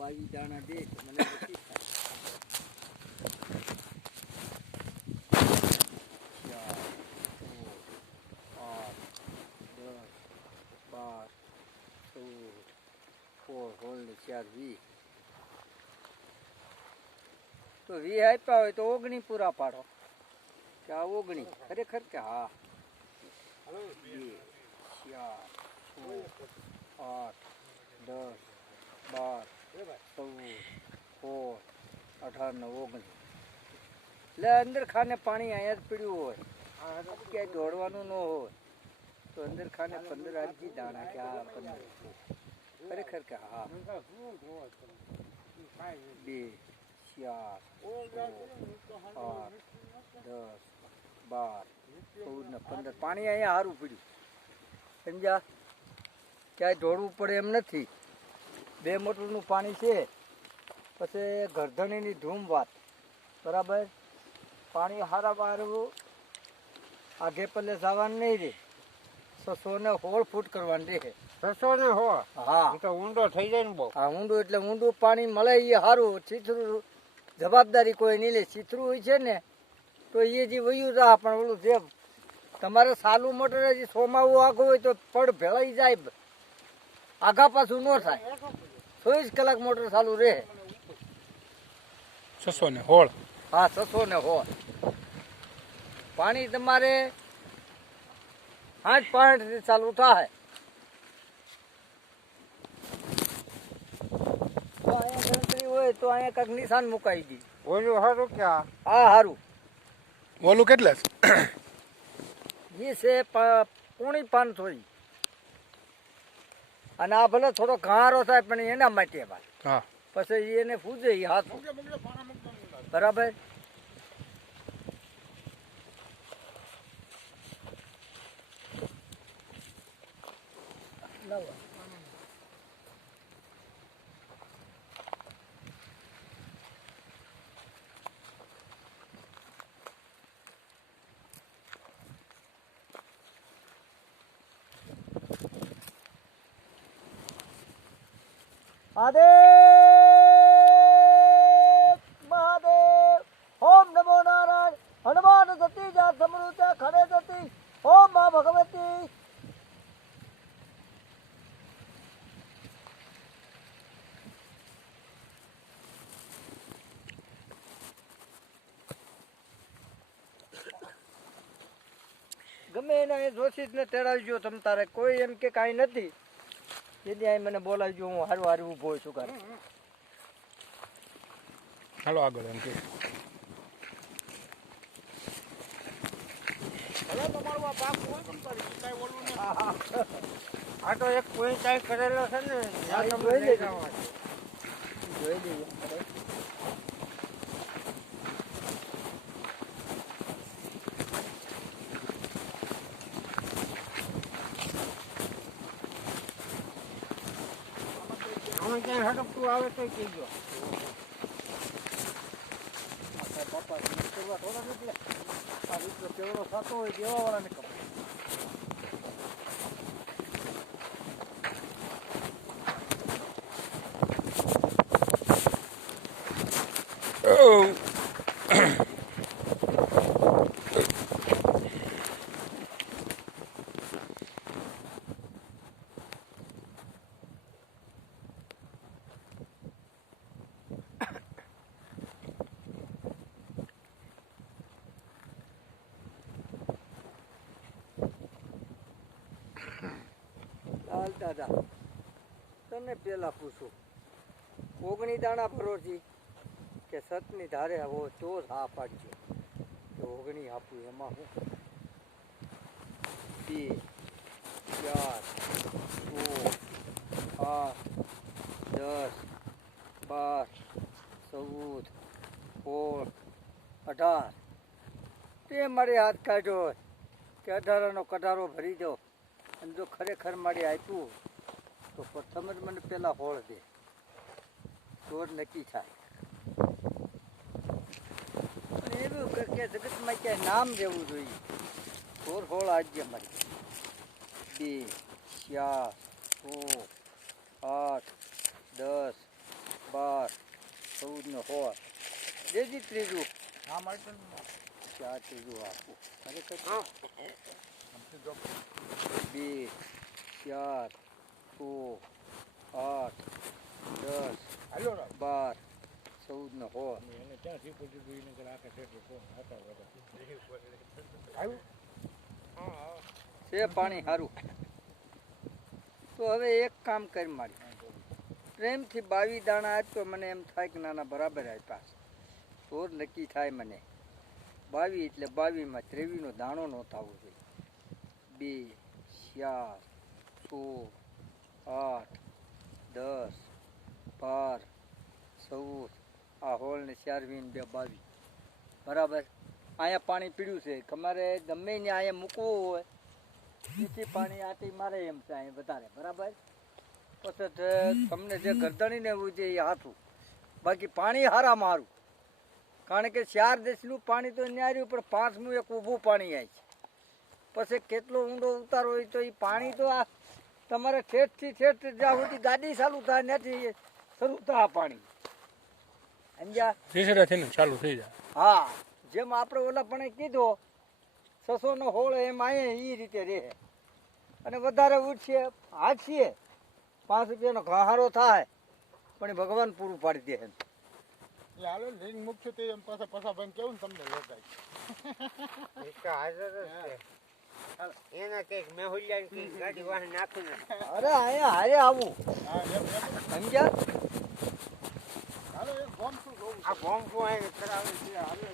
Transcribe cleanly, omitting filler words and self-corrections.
22 દાણા દે તો મને નથી થાય. 4 10 12 14 16 4 20 તો 20 આપ્યા હોય તો 19 પૂરા પાડો કે આ 19 ખરેખર કે હા 2 4 8 10 12 14 18 ને 19 એટલે અંદર ખાને પાણી અહીંયા જ પીડ્યું હોય ક્યાંય દોડવાનું ન હોય તો અંદર ખાને 15 આપી દાણા કે આ 15 ખરેખર કે હા 2 4 8 10 12 14 ને 15 પાણી અહીંયા સારું પીડ્યું સમજ્યા ક્યાંય દોડવું પડે એમ નથી 2 મોટરનું પાણી છે પછી ગરધણીની ધૂમ વાત બરાબર પાણી હારા બારું આગે પલ્લે જવાનું નહીં રે 616 ફૂટ કરવાનું રહે 616 હા એ તો ઊંડો થઈ જાય ને બહુ હા ઊંડું એટલે ઊંડું પાણી મળે એ સારું ચીથરું જવાબદારી કોઈ નહીં લે ચીથરું હોય છે ને તો એ જે વયું રાહ પણ ઓલું જે તમારે સાલું મોટર હજી સોમાવું આખું હોય તો પડ ભેળાઈ જાય આઘા પાછું ન થાય 24 કલાક મોટર ચાલુ રહે 616 હા 616 પાણી તમારે 8 થી ચાલુ થાય તો અહીંયા ગણતરી હોય તો અહીંયા કાંઈક નિશાન મુકાઈ ગઈ ઓલું સારું કે હા સારું ઓલું કેટલા છે એ છે 550 અને આ ભલે થોડો ઘારો થાય પણ એના માટે વાત હા પછી એને પૂજે એ હાથ બરાબર મહાદેવ મહાદેવ ઓમ નમો નારાયણ હનુમાન સતી જા સમૃત ખડે જતી ઓમ મા ભગવતી ગમે એના એ જોશી ને તેડાવજો તમ તારે કોઈ એમ કે કાંઈ નથી જેથી અહીં મને બોલાવજો હું હારું હારું ઊભો છું ઘરે હાલો આગળ એમ કે આ તો એક કોઈ કાંઈ કરેલો છે ને હા, ત્યાં જોઈ લેજો. જવાનું. જોઈ લઈએ આમાં ક્યાંય હડપતું આવે તો કહેજો બાપા કરવા થોડા નથી આ રીતનો કેવડો થતો હોય દેવા વાળાને ખબર હાલ દાદા તને પેલા પૂછું 19 દાણા ભરો છી કે સતની ધારે આવો તો હા પાડજો કે 19 આપું એમાં હું 2 4 8 10 12 14 18 તે મારે હાથ કાઢ્યો કે 18નો કઢારો ભરી દો અને જો ખરેખર મારે આપ્યું તો પ્રથમ જ મને પેલા હોળ દે તો જ નક્કી થાય અને એવું કે જગતમાં ક્યાંય નામ દેવું જોઈએ હોળ હોળ આજ્ય મારી 2 4 6 8 10 12 હોળ દેજી ત્રીજું આ મળતું ચાર ત્રીજું આપું ખરેખર હા 2 4 6 8 10 હાલો રાવ 12 14 ને 16 એને ક્યાંથી પૂછ્યું હતું એને આખા ક્ષેત્ર કોણ હતા આવ્યું હા છે પાણી સારું તો હવે એક કામ કરી મારી પ્રેમથી 22 દાણા આપતો મને એમ થાય કે નાના બરાબર આપ્યા તો જ નક્કી થાય મને 22 એટલે 22 માં 23 નો દાણો નો થવો જોઈએ 2 4 6 8 10 12 14 આ હોળ ને 4 વીન 2 22 બરાબર અહીંયા પાણી પીડ્યું છે તમારે ગમે ને અહીંયા મૂકવું હોય નીચે પાણી આટી મારે એમ છે અહીં વધારે બરાબર પછી તમને જે ગરદણી ને એવું છે એ હાથું બાકી પાણી હારા મારું કારણ કે 4 દેશનું પાણી તો ન્યાર્યું પણ 5મું એક ઊભું પાણી આવે છે પછી કેટલો ઊંડો ઉતારો હોય તો એ પાણી તો આ તમારે ઠેઠથી ઠેઠ જ્યાં સુધી ગાડી ચાલુ થાય ત્યાંથી શરૂ થાય આ પાણી સમજ્યા તીસરા થઈને ચાલુ થઈ જાય હા જેમ આપણે ઓલા પણ કીધો 600 નો હોળ એમ અહીંયા એ રીતે રહે અને વધારે ઉઠશે હાથીએ 5 રૂપિયાનો ઘાહારો થાય પણ એ ભગવાન પૂરું પાડી દે એમ એટલે હાલો લીન મૂકશું તે એમ પાછા ભાઈ કેવું ને તમને લોકાય એક તો હાજર જ છે એના કઈક મેહુલિયા ની ગાડી વાહન નાખું ને અરે અહીંયા હારે આવું હા એમ સમજ્યા હાલો એક બોમ્બ શું જોવું આ બોમ્બ શું કરાવે છે હાલો